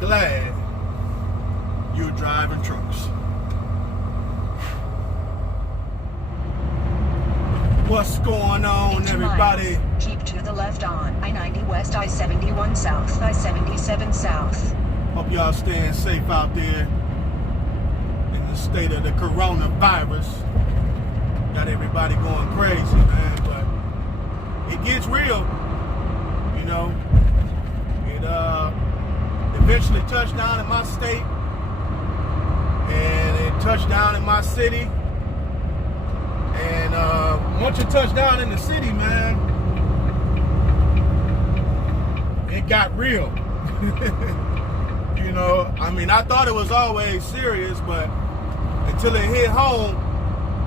glad you're driving trucks. What's going on, everybody? Keep to the left on I-90 West, I-71 South, I-77 South. Hope y'all staying safe out there in the state of the coronavirus. Got everybody going crazy, man, but it gets real, you know. It eventually touched down in my state, and it touched down in my city. And once you touch down in the city, man, it got real. You know, I mean, I thought it was always serious, but until it hit home,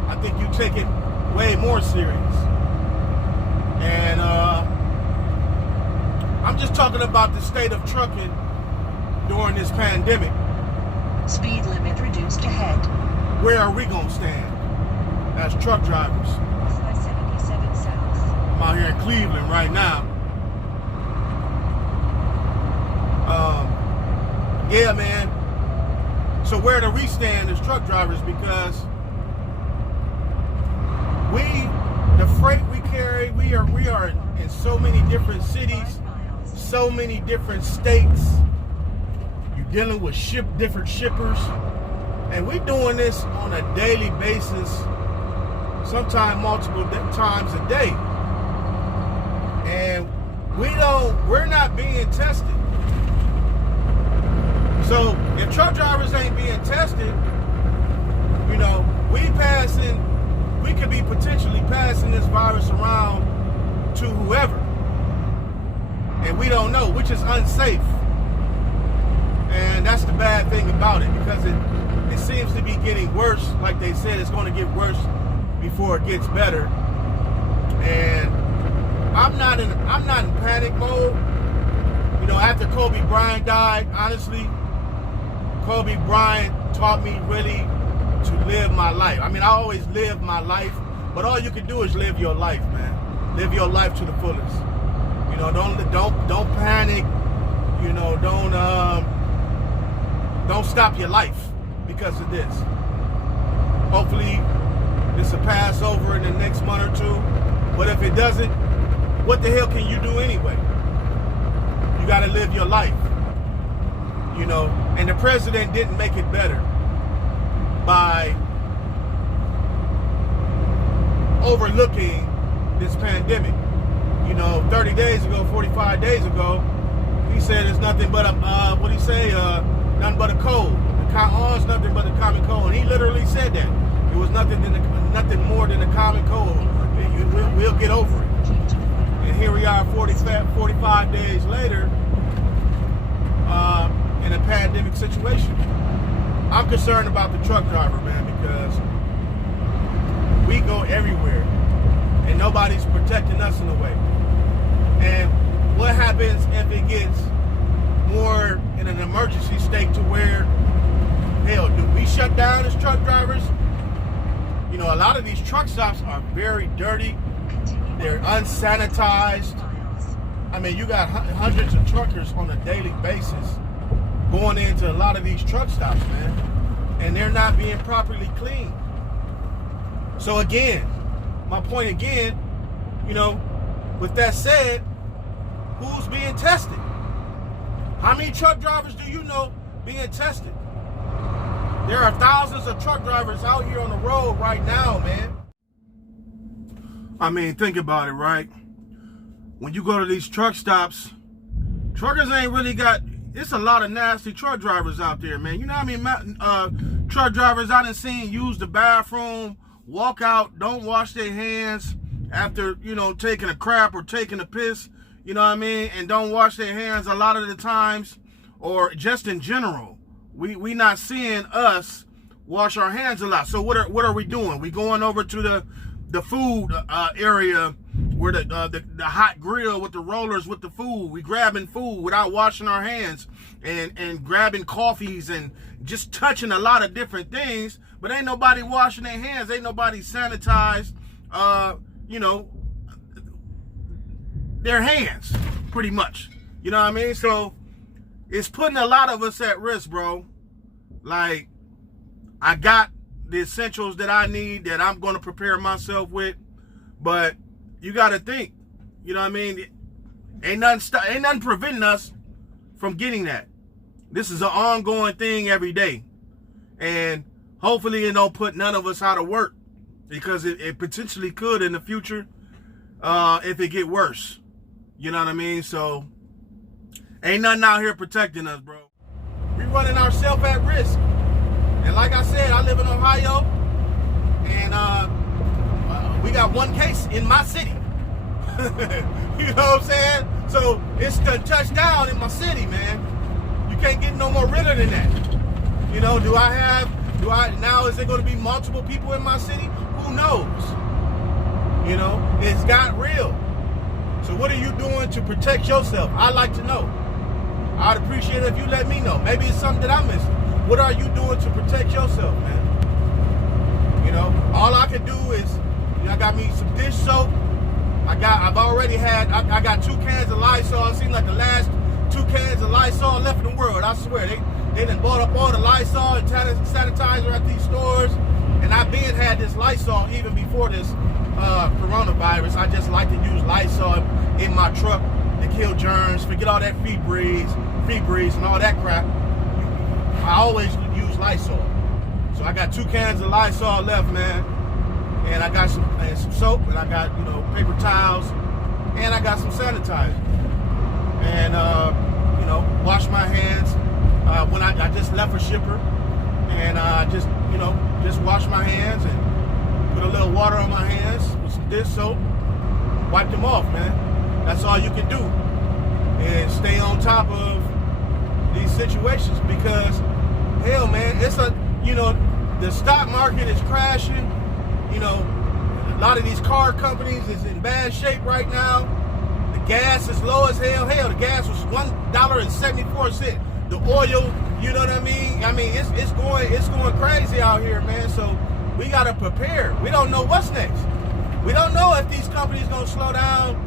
I think you take it way more serious. And I'm just talking about the state of trucking during this pandemic. Speed limit reduced ahead. Where are we gonna stand as truck drivers? I-77 South. I'm out here in Cleveland right now. Yeah, man. So where do we stand as truck drivers? Because the freight we carry, we are in so many different cities, so many different states. You're dealing with different shippers, and we're doing this on a daily basis, sometimes multiple times a day. And we're not being tested. So if truck drivers ain't being tested, you know, we could be potentially passing this virus around to whoever. And we don't know, which is unsafe. And that's the bad thing about it, because it seems to be getting worse. Like they said, it's going to get worse before it gets better. And I'm not in panic mode. You know, after Kobe Bryant died, honestly, Kobe Bryant taught me really to live my life. I mean, I always live my life, but all you can do is live your life, man. Live your life to the fullest. You know, don't panic. You know, don't stop your life because of this. Hopefully, this will pass over in the next month or two. But if it doesn't, what the hell can you do anyway? You got to live your life. You know, and the president didn't make it better by overlooking this pandemic. You know, 30 days ago, 45 days ago, he said it's nothing but nothing but a cold. It's nothing but a common cold. And he literally said that. It was nothing more than a common cold. We'll get over it. And here we are 45 days later in a pandemic situation. I'm concerned about the truck driver, man, because we go everywhere and nobody's protecting us in a way. And what happens if it gets more in an emergency state to where, hell, do we shut down as truck drivers? You know, a lot of these truck stops are very dirty. They're unsanitized. I mean, you got hundreds of truckers on a daily basis going into a lot of these truck stops, man, and they're not being properly cleaned. So again, my point again, you know, with that said, who's being tested? How many truck drivers do you know being tested? There are thousands of truck drivers out here on the road right now, man. I mean, think about it, right? When you go to these truck stops, truckers ain't really got, it's a lot of nasty truck drivers out there, man. You know how many truck drivers I done seen use the bathroom, walk out, don't wash their hands after, you know, taking a crap or taking a piss, you know what I mean? And don't wash their hands a lot of the times, or just in general. We not seeing us wash our hands a lot. So what are we doing? We going over to the food area where the hot grill with the rollers with the food. We grabbing food without washing our hands and grabbing coffees and just touching a lot of different things, but ain't nobody washing their hands. Ain't nobody sanitized, you know, their hands pretty much. You know what I mean? So it's putting a lot of us at risk, bro. Like, I got the essentials that I need that I'm going to prepare myself with, but you got to think, you know what I mean? Ain't nothing preventing us from getting that. This is an ongoing thing every day, and hopefully it don't put none of us out of work, because it potentially could in the future if it get worse. You know what I mean? So ain't nothing out here protecting us, bro. We running ourselves at risk. And like I said, I live in Ohio, and we got one case in my city. You know what I'm saying? So it's the touchdown in my city, man. You can't get no more realer than that. You know, now is there going to be multiple people in my city? Who knows? You know, it's got real. So what are you doing to protect yourself? I'd like to know. I'd appreciate it if you let me know. Maybe it's something that I'm missing. What are you doing to protect yourself, man? You know, all I can do is, I got me some dish soap. I got 2 cans of Lysol. It seems like the last 2 cans of Lysol left in the world. I swear, they done bought up all the Lysol and sanitizer at these stores. And I've had this Lysol even before this coronavirus. I just like to use Lysol in my truck to kill germs, forget all that Febreze and all that crap. I always use Lysol. So I got 2 cans of Lysol left, man. And I got some soap, and I got, paper towels, and I got some sanitizer. And, wash my hands when I just left a shipper. And just wash my hands and put a little water on my hands with some dish soap. Wipe them off, man. That's all you can do. And stay on top of these situations, because hell, man, the stock market is crashing. A lot of these car companies is in bad shape right now. The gas is low as hell. Hell, the gas was $1.74. The oil, you know what I mean? It's going crazy out here, man. So we gotta prepare. We don't know what's next. We don't know if these companies gonna slow down.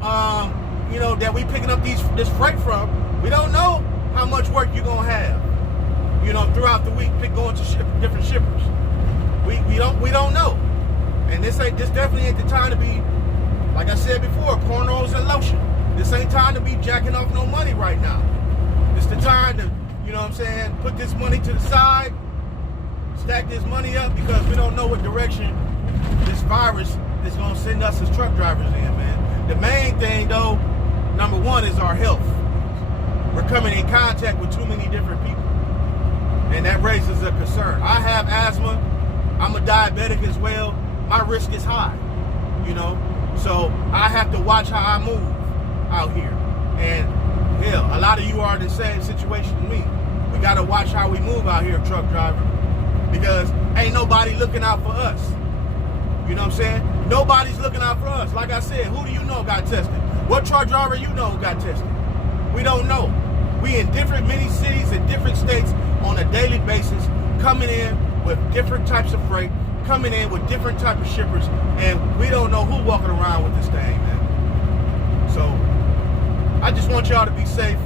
That we picking up this freight from. We don't know how much work you're gonna have, throughout the week, going to different shippers. We don't know. And this definitely ain't the time to be, like I said before, cornrows and lotion. This ain't time to be jacking off no money right now. It's the time to, put this money to the side, stack this money up, because we don't know what direction this virus is gonna send us as truck drivers in, man. The main thing though, number one, is our health. We're coming in contact with too many different people, and that raises a concern. I have asthma. I'm a diabetic as well. My risk is high, so I have to watch how I move out here. And hell, a lot of you are in the same situation as me. We gotta watch how we move out here, truck driver, because ain't nobody looking out for us. You know what I'm saying? Nobody's looking out for us. Like I said, who do you know got tested? What truck driver you know got tested? We don't know. We in many cities in different states on a daily basis, coming in with different types of freight, coming in with different type of shippers, and we don't know who walking around with this thing, man. So I just want y'all to be safe.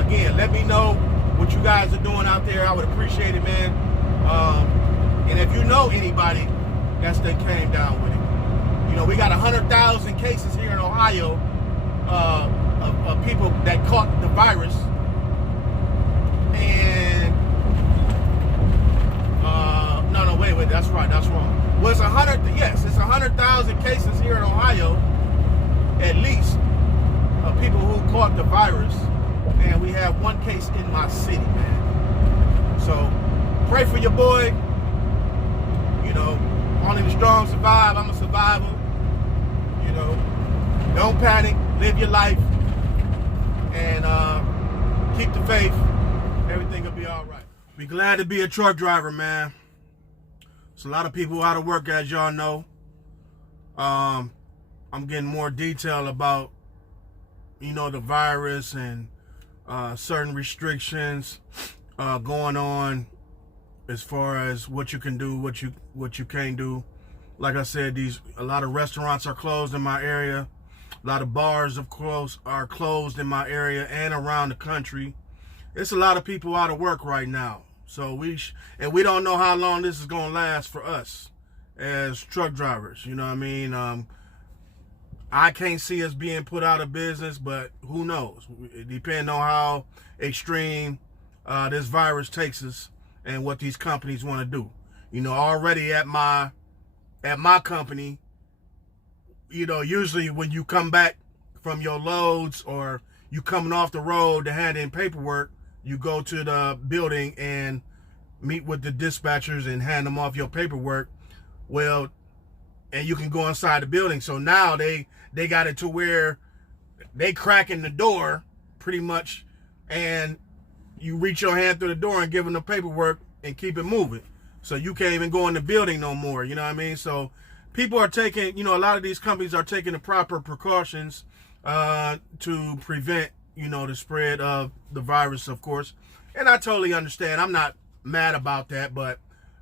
Again, let me know what you guys are doing out there. I would appreciate it, man. And if you know anybody that's that came down with it, we got 100,000 cases here in Ohio of people that caught the virus, and wait, that's right, that's wrong. Well, it's 100,000 cases here in Ohio, at least, of people who caught the virus, and we have 1 case in my city, man. So pray for your boy. Only the strong survive. I'm a survivor. Don't panic. Live your life, and keep the faith. Everything will be all right. Be glad to be a truck driver, man. There's a lot of people out of work, as y'all know. I'm getting more detail about, the virus and certain restrictions going on as far as what you can do, what you can't do. Like I said, a lot of restaurants are closed in my area. A lot of bars, of course, are closed in my area and around the country. It's a lot of people out of work right now. So we don't know how long this is going to last for us as truck drivers. You know what I mean? I can't see us being put out of business, but who knows? It depends on how extreme this virus takes us and what these companies want to do. You know, already at my company, you know, usually when you come back from your loads or you coming off the road to hand in paperwork, you go to the building and meet with the dispatchers and hand them off your paperwork. Well, and you can go inside the building. So now they got it to where they cracking the door pretty much, and you reach your hand through the door and give them the paperwork and keep it moving. So you can't even go in the building no more. You know what I mean? So people are taking, you know, a lot of these companies are taking the proper precautions to prevent, you know, the spread of the virus, of course. And I totally understand. I'm not mad about that, but,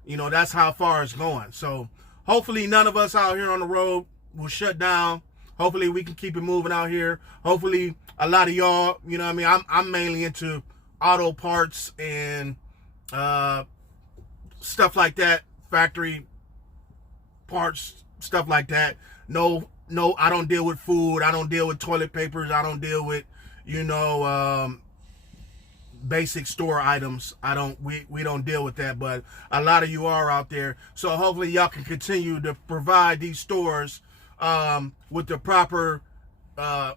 you know, that's how far it's going. So hopefully none of us out here on the road will shut down. Hopefully we can keep it moving out here. Hopefully a lot of y'all, you know what I mean? I'm mainly into auto parts and stuff like that, factory parts, stuff like that. No, I don't deal with food. I don't deal with toilet papers. I don't deal with, you know, basic store items. We don't deal with that, but a lot of you are out there. So hopefully y'all can continue to provide these stores with the proper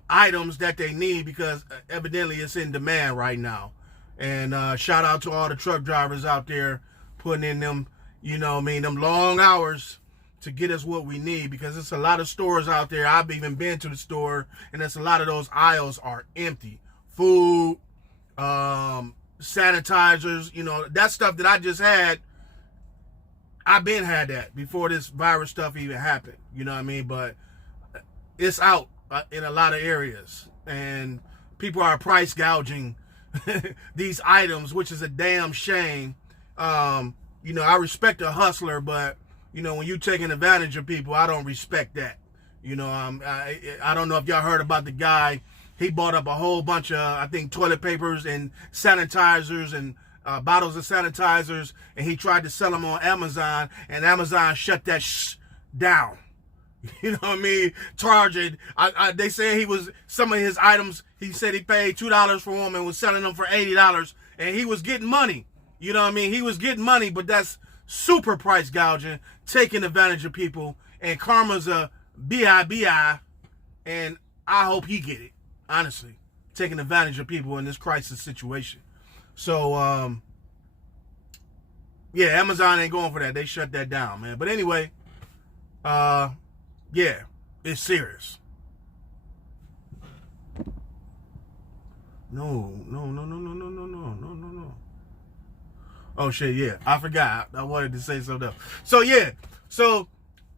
items that they need, because evidently it's in demand right now. And shout out to all the truck drivers out there putting in them, you know what I mean, them long hours to get us what we need, because it's a lot of stores out there. I've even been to the store, and it's a lot of those aisles are empty. Food, sanitizers, you know, that stuff that I just had, I've been had that before this virus stuff even happened, you know what I mean? But it's out in a lot of areas, and people are price gouging these items, which is a damn shame. You know, I respect a hustler, but, you know, when you taking advantage of people, I don't respect that. You know, I don't know if y'all heard about the guy. He bought up a whole bunch of, I think, toilet papers and sanitizers and bottles of sanitizers, and he tried to sell them on Amazon, and Amazon shut that down. You know what I mean? Charging. They say some of his items, he said he paid $2 for them and was selling them for $80, and he was getting money. You know what I mean? He was getting money, but that's super price gouging, taking advantage of people, and karma's a BI, and I hope he get it, honestly, taking advantage of people in this crisis situation. So, yeah, Amazon ain't going for that. They shut that down, man. But anyway, yeah, it's serious. No. Oh, shit, yeah. I forgot. I wanted to say something else. So, yeah. So,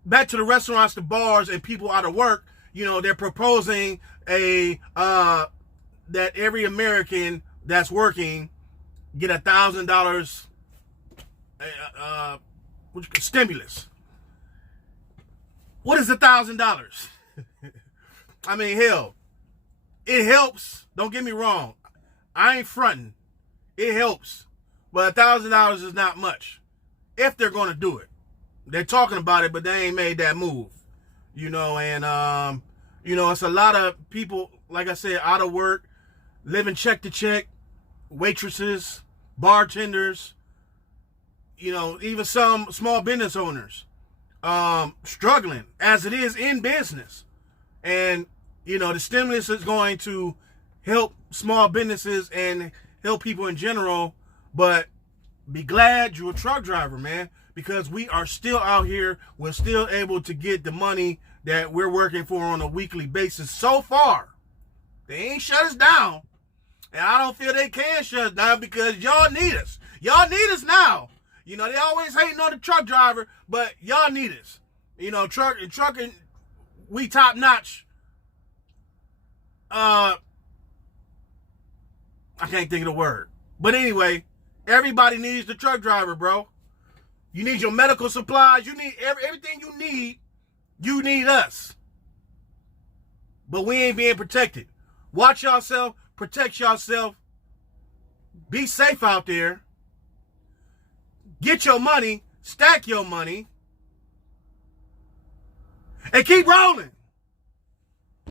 back to the restaurants, the bars, and people out of work. You know, they're proposing that every American that's working get $1,000 stimulus. What is $1,000? I mean, hell, it helps. Don't get me wrong. I ain't fronting. It helps. But $1,000 is not much if they're going to do it. They're talking about it, but they ain't made that move. You know, and, you know, it's a lot of people, like I said, out of work, living check to check, waitresses, bartenders, you know, even some small business owners struggling as it is in business. And, you know, the stimulus is going to help small businesses and help people in general. But be glad you're a truck driver, man, because we are still out here. We're still able to get the money that we're working for on a weekly basis. So far, they ain't shut us down. And I don't feel they can shut us down, because y'all need us. Y'all need us now. You know, they always hating on the truck driver, but y'all need us. You know, trucking, we top notch. I can't think of the word. But anyway, everybody needs the truck driver, bro. You need your medical supplies. You need everything you need. You need us. but we ain't being protected. Watch yourself, protect yourself, be safe out there, get your money, stack your money, and keep rolling.